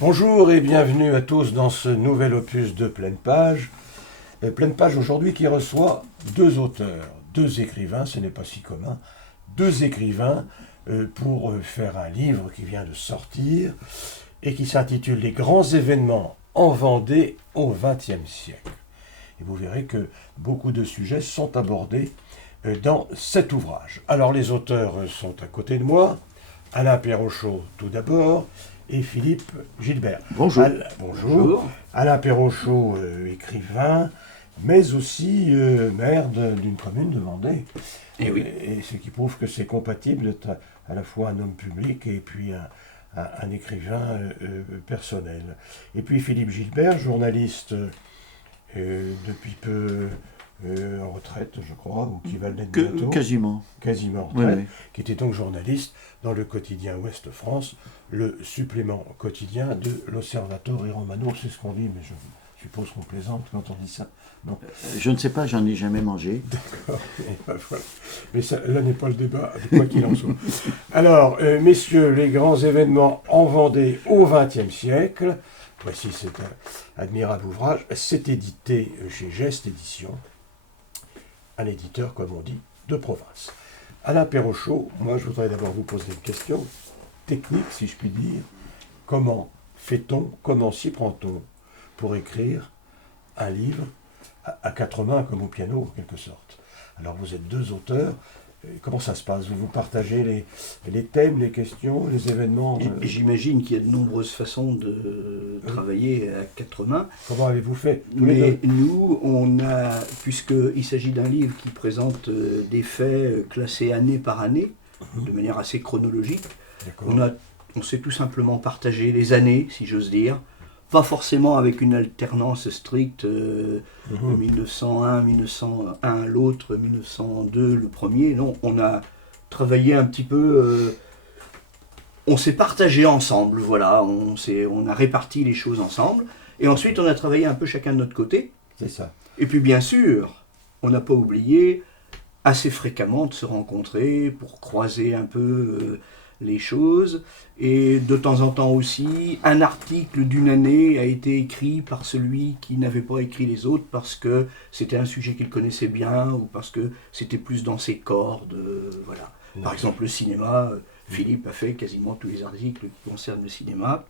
Bonjour et bienvenue à tous dans ce nouvel opus de Pleine Page. Pleine Page aujourd'hui qui reçoit deux auteurs, deux écrivains, ce n'est pas si commun, deux écrivains pour faire un livre qui vient de sortir et qui s'intitule Les grands événements en Vendée au XXe siècle. Et vous verrez que beaucoup de sujets sont abordés dans cet ouvrage. Alors les auteurs sont à côté de moi, Alain Perrochot tout d'abord, et Philippe Gilbert. Bonjour. Bonjour. Alain Perrochot, écrivain, mais aussi maire d'une commune de Vendée. Et oui. Et ce qui prouve que c'est compatible d'être à la fois un homme public et puis un écrivain personnel. Et puis Philippe Gilbert, journaliste depuis peu en retraite, je crois, ou qui va l'être bientôt. Quasiment Quasiment en retraite, oui. Qui était donc journaliste dans le quotidien Ouest France, le supplément quotidien de l'Osservatore Romano. C'est ce qu'on dit, mais je suppose qu'on plaisante quand on dit ça. Non. Je ne sais pas, j'en ai jamais mangé. D'accord. Voilà. Mais ça, là n'est pas le débat, quoi qu'il en soit. Alors, messieurs, les grands événements en Vendée au XXe siècle. Voici cet admirable ouvrage. C'est édité chez Geste Éditions, un éditeur, comme on dit, de province. Alain Perrochot, moi je voudrais d'abord vous poser une question technique, si je puis dire. Comment fait-on, comment s'y prend-on pour écrire un livre à quatre mains, comme au piano, en quelque sorte? Alors vous êtes deux auteurs. Comment ça se passe? Vous partagez les thèmes, les questions, les événements J'imagine qu'il y a de nombreuses façons de travailler à quatre mains. Comment avez-vous fait? Mais nous, puisqu'il s'agit d'un livre qui présente des faits classés année par année, de manière assez chronologique, on s'est tout simplement partagé les années, si j'ose dire. Pas forcément avec une alternance stricte, 1901, 1901 l'autre, 1902 le premier. Non, on a travaillé un petit peu, on s'est partagé ensemble, voilà, on a réparti les choses ensemble. Et ensuite, on a travaillé un peu chacun de notre côté. C'est ça. Et puis, bien sûr, on n'a pas oublié assez fréquemment de se rencontrer pour croiser un peu les choses. Et de temps en temps aussi, un article d'une année a été écrit par celui qui n'avait pas écrit les autres parce que c'était un sujet qu'il connaissait bien ou parce que c'était plus dans ses cordes. Voilà. Par exemple, le cinéma, Philippe a fait quasiment tous les articles qui concernent le cinéma.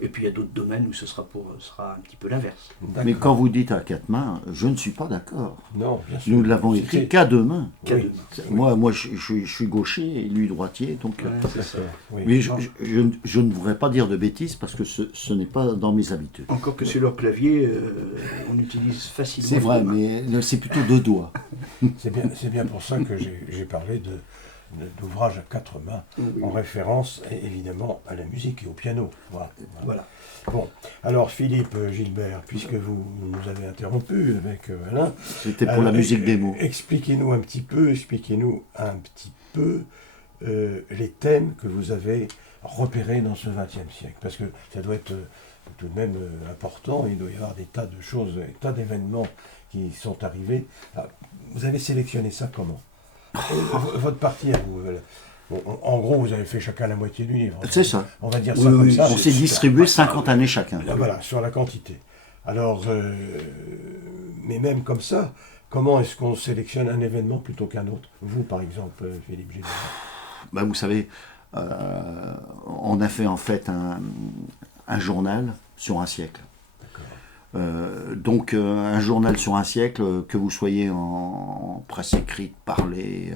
Et puis il y a d'autres domaines où ce sera un petit peu l'inverse. Mais quand vous dites à quatre mains, je ne suis pas d'accord. Non, bien sûr. Nous l'avons écrit qu'à deux mains. Oui. Moi je suis gaucher et lui droitier. Donc, c'est ça. Oui. Mais je ne voudrais pas dire de bêtises parce que ce n'est pas dans mes habitudes. Encore que sur leur clavier, on utilise facilement. C'est vrai, mais c'est plutôt deux doigts. C'est bien pour ça que j'ai parlé d'ouvrage à quatre mains, en référence évidemment à la musique et au piano. Voilà. Bon, alors Philippe Gilbert, puisque vous nous avez interrompu avec Alain, c'était pour la musique des mots. Expliquez-nous un petit peu les thèmes que vous avez repérés dans ce XXe siècle, parce que ça doit être tout de même important. Il doit y avoir des tas de choses, des tas d'événements qui sont arrivés. Alors, vous avez sélectionné ça comment? Votre partie à vous, en gros, vous avez fait chacun la moitié du livre. C'est ça. On va dire ça comme ça. On s'est distribué 50 années chacun. Voilà, sur la quantité. Alors, mais même comme ça, comment est-ce qu'on sélectionne un événement plutôt qu'un autre? Vous, par exemple, Philippe Gilbert. Vous savez, on a fait en fait un journal sur un siècle. Donc un journal sur un siècle, que vous soyez en presse écrite, parlée,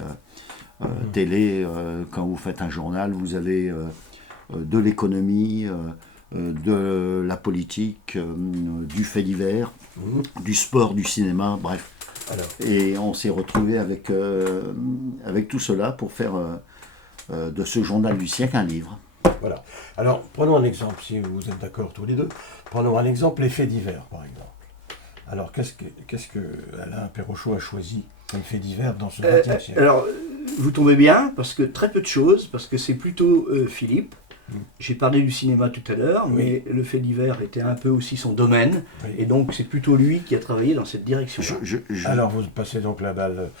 télé, quand vous faites un journal, vous avez de l'économie, de la politique, du fait divers, du sport, du cinéma, bref. Et on s'est retrouvé avec tout cela pour faire de ce journal du siècle un livre. Voilà. Alors, prenons un exemple, si vous êtes d'accord tous les deux. Prenons un exemple, les faits divers, par exemple. Alors, qu'est-ce que Alain Perrochot a choisi comme fait divers dans ce XXe siècle? Alors, vous tombez bien, parce que très peu de choses, parce que c'est plutôt Philippe. J'ai parlé du cinéma tout à l'heure, mais le fait divers était un peu aussi son domaine, et donc c'est plutôt lui qui a travaillé dans cette direction. Alors, vous passez donc la balle...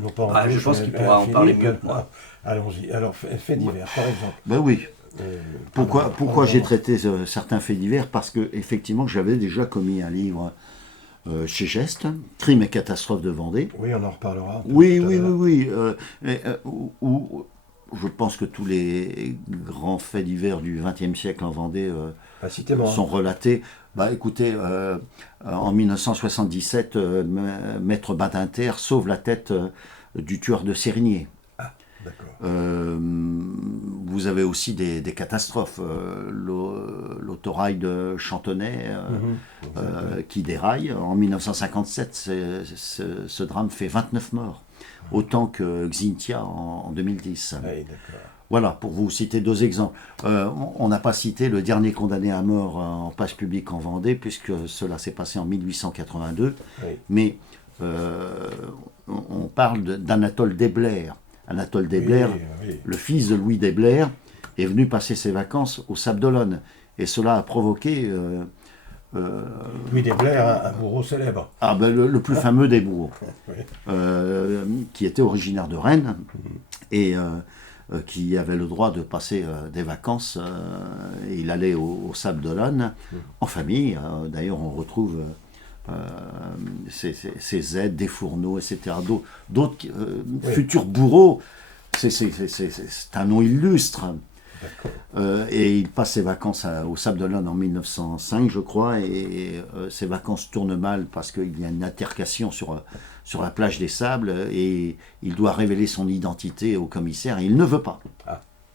non pas en je pense qu'il pourra en parler mieux que moi. Allons-y. Alors, fait divers, par exemple. Oui. Pourquoi j'ai traité certains faits divers? Parce que effectivement, j'avais déjà commis un livre chez Geste, Crimes et catastrophes de Vendée. Oui, on en reparlera. Oui. Où je pense que tous les grands faits divers du XXe siècle en Vendée sont relatés. Écoutez, en 1977, Maître Badinter sauve la tête du tueur de Sérigné. Vous avez aussi des catastrophes. L'autorail de Chantenay qui déraille. En 1957, ce drame fait 29 morts. Autant que Xintia en 2010. Oui, voilà, pour vous citer deux exemples. On n'a pas cité le dernier condamné à mort en place publique en Vendée, puisque cela s'est passé en 1882. Oui. Mais on parle d'Anatole Desblair. Anatole Desblair, le fils de Louis Desblair, est venu passer ses vacances au Sables d'Olonne. Et cela a provoqué... Louis Desblair, un bourreau célèbre. Le plus fameux des bourreaux, qui était originaire de Rennes et qui avait le droit de passer des vacances. Et il allait au Sables d'Olonne en famille. D'ailleurs, on retrouve ces aides, des fourneaux, etc. D'autres futurs bourreaux. C'est un nom illustre. Et il passe ses vacances au Sables d'Olonne en 1905, je crois, et ses vacances tournent mal parce qu'il y a une altercation sur la plage des Sables et il doit révéler son identité au commissaire et il ne veut pas.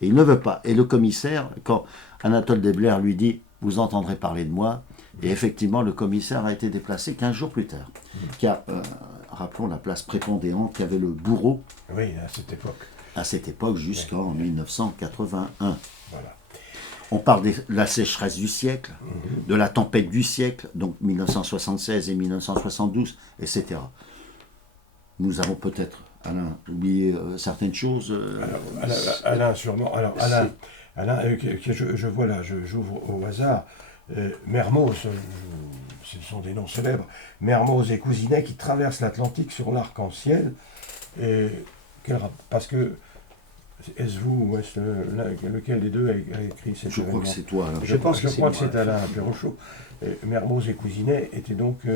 Et il ne veut pas. Et le commissaire, quand Anatole Desblair lui dit « Vous entendrez parler de moi », et effectivement, le commissaire a été déplacé 15 jours plus tard, car, rappelons la place prépondérante qu'avait le bourreau à cette époque jusqu'en 1981. Voilà. On parle de la sécheresse du siècle, de la tempête du siècle, donc 1976 et 1972, etc. Nous avons peut-être, Alain, oublié certaines choses. Alain, sûrement. Alors, Alain, je vois là, j'ouvre au hasard. Mermoz, ce sont des noms célèbres. Mermoz et Cousinet qui traversent l'Atlantique sur l'arc-en-ciel. Parce que, est-ce vous ou est-ce lequel des deux a écrit cette Je crois que c'est toi. Je crois que c'est Alain Perrochot. Mermoz et Cousinet étaient donc...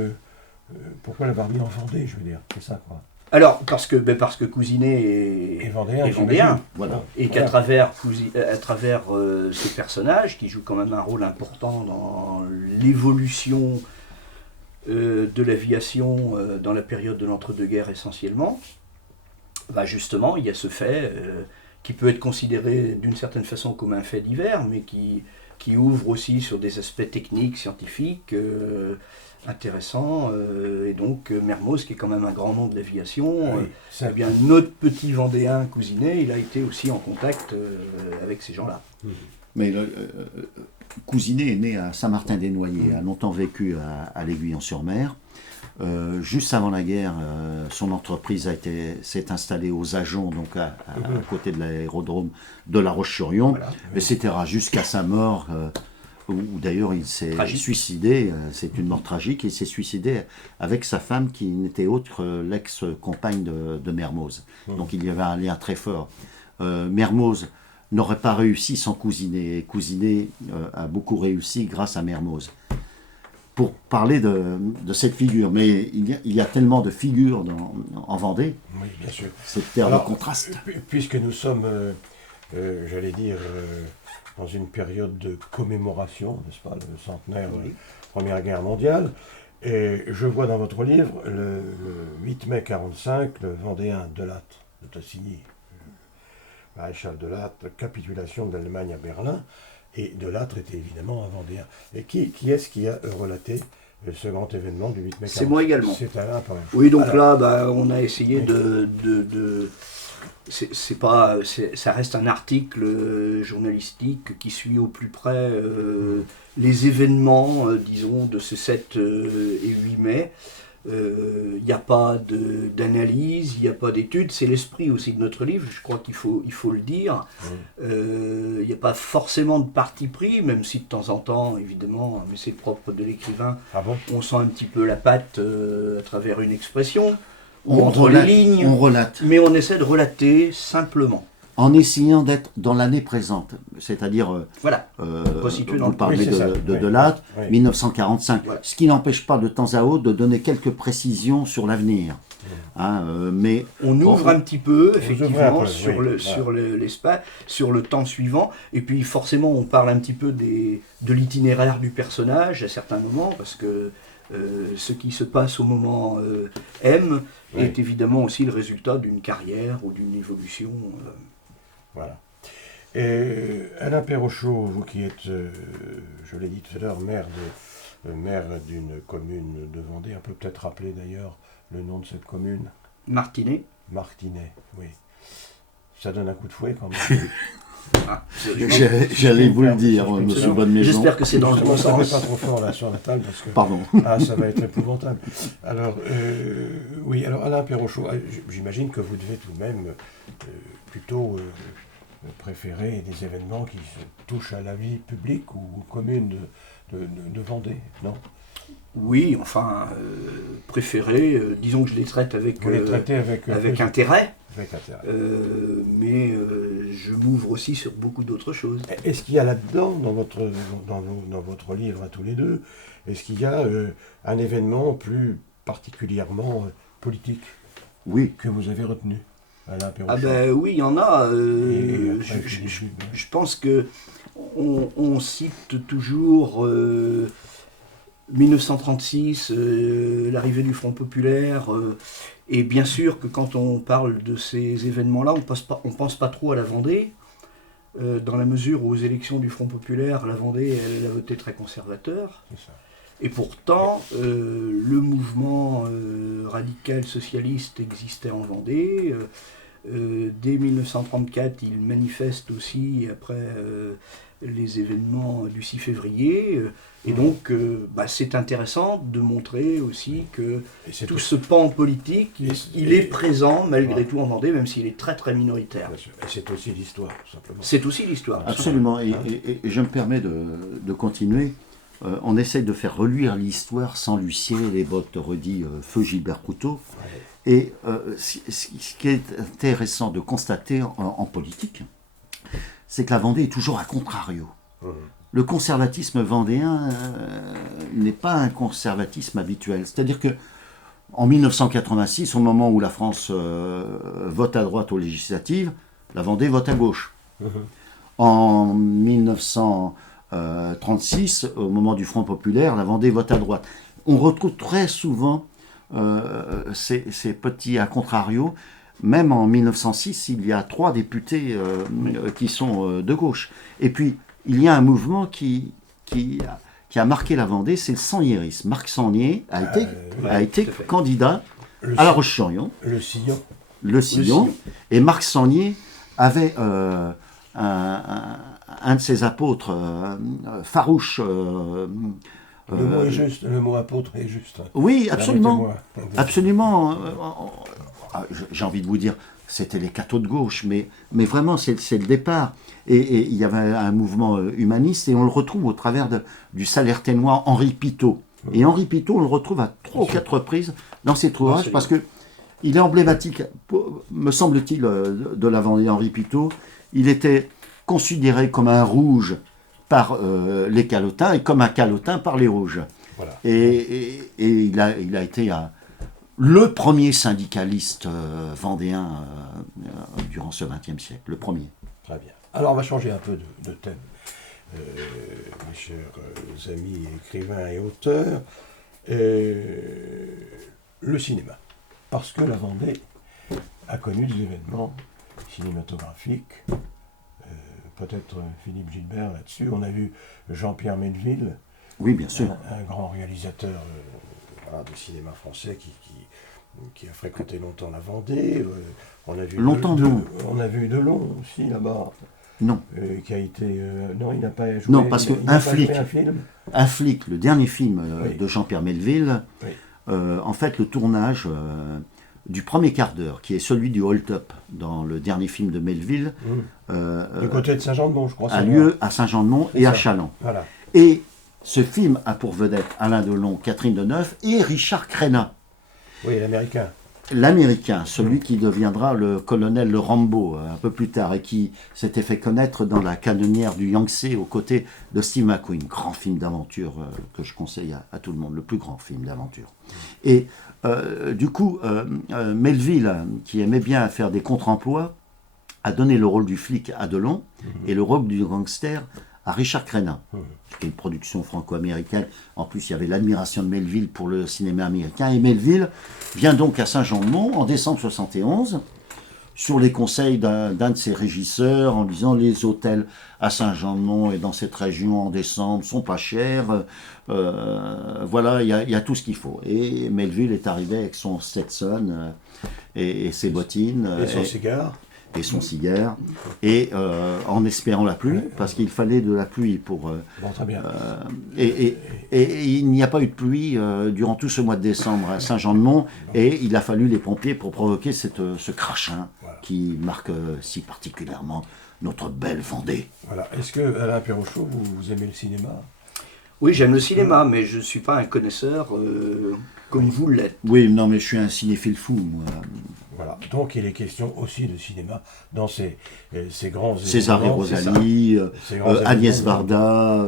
pourquoi l'avoir mis en Vendée, je veux dire? C'est ça, quoi. Alors, parce que Cousinet est vendéen. Voilà. Et qu'à travers ce personnage, qui joue quand même un rôle important dans l'évolution de l'aviation dans la période de l'entre-deux-guerres essentiellement, justement, il y a ce fait qui peut être considéré d'une certaine façon comme un fait divers, mais qui ouvre aussi sur des aspects techniques, scientifiques, intéressants. Et donc Mermoz, qui est quand même un grand nom de l'aviation, eh bien notre petit Vendéen Cousinet, il a été aussi en contact avec ces gens-là. Mais Cousinet est né à Saint-Martin-des-Noyers, a longtemps vécu à l'Aiguillon-sur-Mer. Juste avant la guerre, son entreprise s'est installée aux Ajoncs, donc à côté de l'aérodrome de La Roche-sur-Yon, etc. Jusqu'à sa mort, où d'ailleurs il s'est suicidé. C'est une mort tragique. Il s'est suicidé avec sa femme qui n'était autre que l'ex-compagne de Mermoz. Donc il y avait un lien très fort. Mermoz n'aurait pas réussi sans Cousinet. Cousinet a beaucoup réussi grâce à Mermoz. Pour parler de cette figure, mais il y a tellement de figures en Vendée, oui, bien sûr. Cette terre de contraste. Puisque nous sommes, j'allais dire, dans une période de commémoration, n'est-ce pas, le centenaire de la Première Guerre mondiale, et je vois dans votre livre, le 8 mai 1945, le Vendéen Delattre, de Tassigny, maréchal Delattre, capitulation de l'Allemagne à Berlin. Et Delattre était évidemment un Vendéen. Et qui est-ce qui a relaté ce grand événement du 8 mai 1945 ? C'est moi également. C'est Alain, quand même. Oui, donc là, on a essayé ça reste un article journalistique qui suit au plus près les événements, disons, de ce 7 et 8 mai. Il n'y a pas d'analyse, il n'y a pas d'étude, c'est l'esprit aussi de notre livre, je crois qu'il faut le dire. Il n'y a pas forcément de parti pris, même si de temps en temps, évidemment, mais c'est propre de l'écrivain, on sent un petit peu la patte à travers une expression, ou entre les lignes, on relate. Mais on essaie de relater simplement. en essayant d'être dans l'année présente. C'est-à-dire, Voilà. Resituer dans vous le parlez Oui, c'est ça. de Oui, Delatte, oui. 1945, Ouais. ce qui n'empêche pas de temps à autre de donner quelques précisions sur l'avenir. Hein, mais On ouvre bon, un petit peu, ouvrez un effectivement, peu, sur, oui, sur l'espace, sur le temps suivant. Et puis forcément, on parle un petit peu de l'itinéraire du personnage à certains moments, parce que ce qui se passe au moment M Oui. est évidemment aussi le résultat d'une carrière ou d'une évolution. Voilà. Et Alain Perrochot, vous qui êtes, je l'ai dit tout à l'heure, maire d'une commune de Vendée, on peut peut-être rappeler d'ailleurs le nom de cette commune, Martinet. Martinet, oui. Ça donne un coup de fouet quand même. Ah, j'allais vous le dire, Absolument. monsieur Bonne-Maison. J'espère que c'est dans le bon Ne sens. pas trop fort là sur la table parce que Pardon. ça va être épouvantable. Alors, oui, alors Alain Perrochot, j'imagine que vous devez tout de même plutôt préférer des événements qui touchent à la vie publique ou commune de Vendée, non? Oui, enfin, préféré, disons que je les traite avec, Vous les traitez avec plus- intérêt, avec intérêt. mais je m'ouvre aussi sur beaucoup d'autres choses. Est-ce qu'il y a là-dedans, dans votre livre à tous les deux, est-ce qu'il y a un événement plus particulièrement politique Oui. que vous avez retenu, Alain Perrochot? Ah ben oui, il y en a. Et après, Je pense que on cite toujours 1936, l'arrivée du Front populaire, et bien sûr que quand on parle de ces événements-là, on pense pas trop à la Vendée, dans la mesure où aux élections du Front populaire, la Vendée, elle a voté très conservateur. C'est ça. Et pourtant, le mouvement radical socialiste existait en Vendée. Dès 1934, il manifeste aussi après les événements du 6 février. Et donc, c'est intéressant de montrer aussi que Et c'est tout ce pan politique, il est présent malgré tout en Vendée, même s'il est très très minoritaire. Bien sûr. Et c'est aussi l'histoire, tout simplement. C'est aussi l'histoire. Absolument. Et je me permets de continuer. On essaye de faire reluire l'histoire sans lui cirer les bottes, redit feu Gilbert Couteau. Ouais. Et ce qui est intéressant de constater en politique, c'est que la Vendée est toujours à contrario. Le conservatisme vendéen n'est pas un conservatisme habituel. C'est-à-dire que en 1986, au moment où la France vote à droite aux législatives, la Vendée vote à gauche. En 1936, au moment du Front populaire, la Vendée vote à droite. On retrouve très souvent ces petits à contrario. Même en 1906, il y a 3 députés qui sont de gauche. Et puis, il y a un mouvement qui a marqué la Vendée, c'est le sangnierisme. Marc Sangnier a été tout à fait. candidat à La Roche-sur-Yon, Le sillon. le Sillon. Et Marc Sangnier avait un de ses apôtres farouche. Le mot est juste, le mot apôtre est juste. Oui, absolument. Permettez-moi. Absolument. J'ai envie de vous dire, c'était les cathos de gauche, mais vraiment, c'est le départ. Et il y avait un mouvement humaniste, et on le retrouve au travers du Salertainois Henri Pitot. Et Henri Pitot, on le retrouve à 3 ou 4 reprises dans cet ouvrage, parce que il est emblématique, me semble-t-il, de la Vendée. Henri Pitot. Il était considéré comme un rouge par les calotins et comme un calotin par les rouges. Voilà. Et il a été le premier syndicaliste vendéen durant ce XXe siècle, le premier. Très bien. Alors on va changer un peu de thème, mes chers amis écrivains et auteurs. Le cinéma. Parce que la Vendée a connu des événements cinématographiques. Peut-être Philippe Gilbert là-dessus. On a vu Jean-Pierre Melville, Oui, bien sûr. un grand réalisateur de cinéma français qui a fréquenté longtemps la Vendée. On a vu Longtemps, non. On a vu Delon aussi là-bas. Non. Qui a été... non, il n'a pas joué... Non, parce que il n'a un pas flic- joué un film. Un flic, le dernier film Oui. de Jean-Pierre Melville, Oui. en fait, le tournage du premier quart d'heure, qui est celui du hold-up dans le dernier film de Melville, Du côté de Saint-Jean-de-Mont, je crois. a c'est lieu vrai. à Saint-Jean-de-Mont C'est et à ça. Châlons. Voilà. Et ce film a pour vedette Alain Delon, Catherine Deneuve et Richard Crenna. Oui, l'américain. l'Américain, celui qui deviendra le colonel le Rambo un peu plus tard et qui s'était fait connaître dans la canonnière du Yangtze aux côtés de Steve McQueen, grand film d'aventure que je conseille à tout le monde, le plus grand film d'aventure. Et du coup, Melville, qui aimait bien faire des contre-emplois, a donné le rôle du flic à Delon et le rôle du gangster à Richard Crenna. C'était une production franco-américaine. En plus, il y avait l'admiration de Melville pour le cinéma américain. Et Melville vient donc à Saint-Jean-de-Mont en décembre 71, sur les conseils d'un de ses régisseurs, en disant les hôtels à Saint-Jean-de-Mont et dans cette région en décembre sont pas chers. Voilà, il y a tout ce qu'il faut. Et Melville est arrivé avec son Stetson et ses bottines. Et son cigare. Et son cigare, et en espérant la pluie, parce qu'il fallait de la pluie pour... Bon, très bien. Et il n'y a pas eu de pluie durant tout ce mois de décembre à Saint-Jean-de-Mont, et il a fallu les pompiers pour provoquer ce crachin qui marque si particulièrement notre belle Vendée. Voilà. Est-ce que, Alain Perrochot, vous aimez le cinéma? Oui, j'aime le cinéma, mais je ne suis pas un connaisseur comme vous l'êtes. Oui, non, mais je suis un cinéphile fou, moi. Voilà. Donc il est question aussi de cinéma dans ces grands César et événements, Rosalie, Agnès Varda.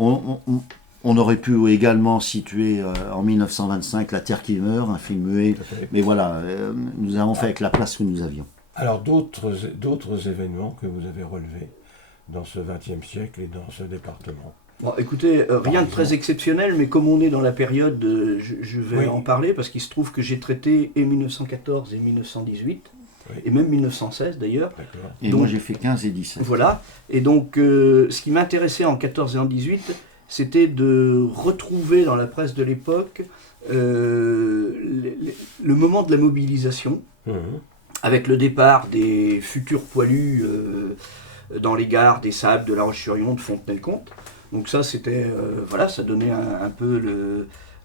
On aurait pu également situer en 1925 La Terre qui meurt, un film muet. Mais voilà, nous avons fait avec la place que nous avions. Alors d'autres événements que vous avez relevés dans ce XXe siècle et dans ce département? Bon, écoutez, rien de très exceptionnel, mais comme on est dans la période, je vais en parler, parce qu'il se trouve que j'ai traité et 1914 et 1918, et même 1916 d'ailleurs. Et donc, moi j'ai fait 15 et 17. Voilà, et donc ce qui m'intéressait en 14 et en 18, c'était de retrouver dans la presse de l'époque le moment de la mobilisation, avec le départ des futurs poilus dans les gares des Sables, de La Roche-sur-Yon, de Fontenay-le-Comte. Donc ça, c'était, voilà, ça donnait un peu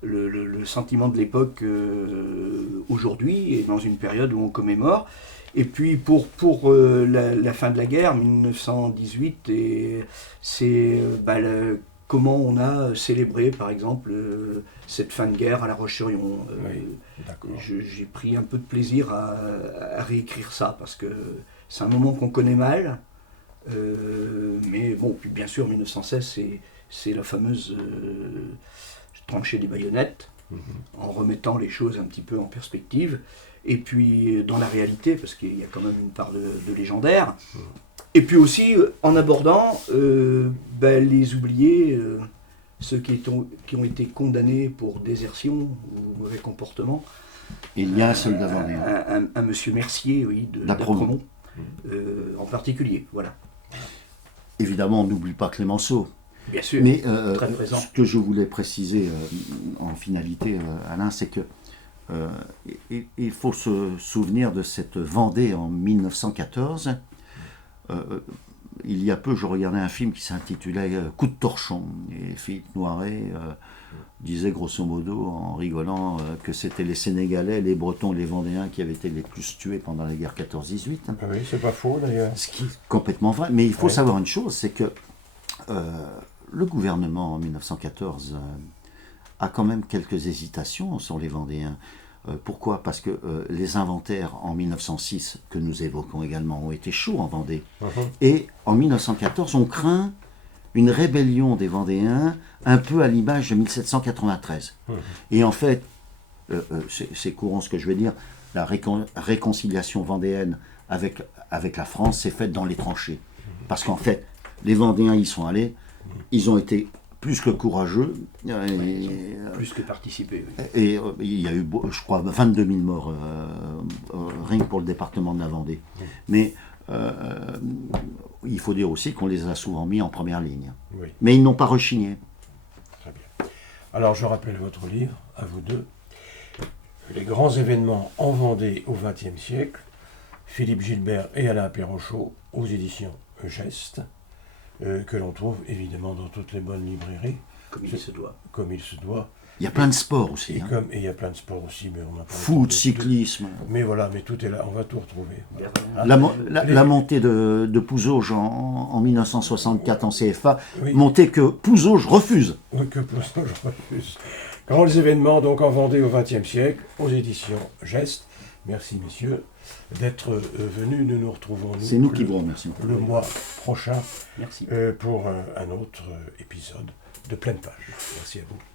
le sentiment de l'époque aujourd'hui, et dans une période où on commémore. Et puis pour la fin de la guerre, 1918, c'est comment on a célébré, par exemple, cette fin de guerre à La Roche-sur-Yon. J'ai pris un peu de plaisir à réécrire ça, parce que c'est un moment qu'on connaît mal. Mais bon, puis bien sûr, 1916, c'est la fameuse tranchée des baïonnettes, en remettant les choses un petit peu en perspective, et puis dans la réalité, parce qu'il y a quand même une part de légendaire, et puis aussi en abordant les oubliés, ceux qui ont été condamnés pour désertion ou mauvais comportement. Il y a un soldat vendéen. Un monsieur Mercier, oui, d'Apremont, en particulier, voilà. Évidemment, on n'oublie pas Clémenceau. Bien sûr, mais très présent. Ce que je voulais préciser en finalité, Alain, c'est que il faut se souvenir de cette Vendée en 1914. Il y a peu, je regardais un film qui s'intitulait Coup de torchon, et Philippe Noiret disait grosso modo en rigolant que c'était les Sénégalais, les Bretons et les Vendéens qui avaient été les plus tués pendant la guerre 14-18. Ah oui, c'est pas faux d'ailleurs. Ce qui est complètement vrai. Mais il faut savoir une chose, c'est que le gouvernement en 1914 a quand même quelques hésitations sur les Vendéens. Pourquoi ? Parce que les inventaires en 1906, que nous évoquons également, ont été chauds en Vendée. Et en 1914, on craint une rébellion des Vendéens, un peu à l'image de 1793. Et en fait, c'est courant ce que je veux dire, la réconciliation vendéenne avec la France s'est faite dans les tranchées. Parce qu'en fait, les Vendéens y sont allés, ils ont été plus que courageux. Plus que participés. Oui. Et il y a eu, je crois, 22 000 morts, rien que pour le département de la Vendée. Mais il faut dire aussi qu'on les a souvent mis en première ligne. Oui. Mais ils n'ont pas rechigné. Très bien. Alors je rappelle votre livre, à vous deux, Les grands événements en Vendée au XXe siècle, Philippe Gilbert et Alain Perrochot, aux éditions Geste, que l'on trouve évidemment dans toutes les bonnes librairies. Comme il se doit. Comme il se doit. Il y a plein de sports aussi. Hein. Et il y a plein de sports aussi, mais on n'a pas... Foot, cyclisme. Mais voilà, mais tout est là, on va tout retrouver. Hein. La montée de Pouzauges en 1964 en CFA, oui. Montée que Pouzauges refuse. Oui, que Pouzauges refuse. Grands événements donc en Vendée au XXe siècle, aux éditions Geste. Merci messieurs d'être venus. Nous nous retrouvons C'est nous qui vous remercions. Le mois prochain Merci. Pour un autre épisode de Pleine Page. Merci à vous.